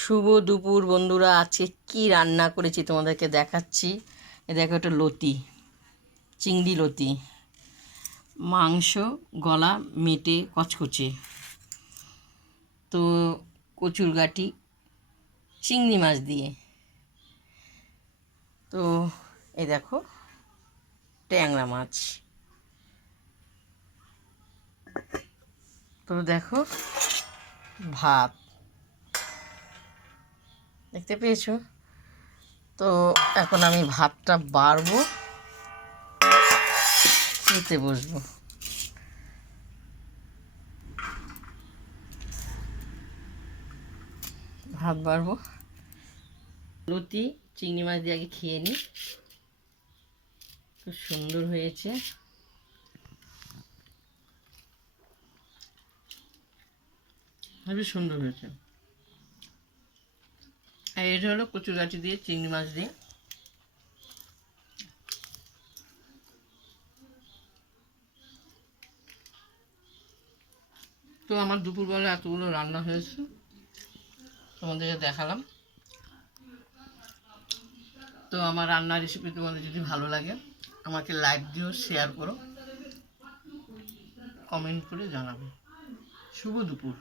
শুভ দুপুর বন্ধুরা, আজকে কি রান্না করেছি তোমাদেরকে দেখাচ্ছি। এ দেখো একটা লতি, চিংড়ি লতি। মাংস, গলা মেটে কচকচে। তো কচুর গাটি চিংড়ি মাছ দিয়ে। তো এ দেখো, ট্যাংরা মাছ। তো দেখো, ভাত। দেখতে পেয়েছ? তো এখন আমি ভাতটা বাড়বো। খেতে বসবো। ভাত বাড়বো। লতি চিংড়ি মাছ দিয়ে আগে খেয়ে নিই। খুব সুন্দর হয়েছে। খুবই সুন্দর হয়েছে। এটা হলো কচুর গাছি দিয়ে, চিংড়ি মাছ দিয়ে। তো আমার দুপুরবেলা এতগুলো রান্না হয়েছে, তোমাদেরকে দেখালাম। তো আমার রান্নার রেসিপি তোমাদের যদি ভালো লাগে, আমাকে লাইক দিও শেয়ার করো। কমেন্ট করে জানাবে। শুভ দুপুর।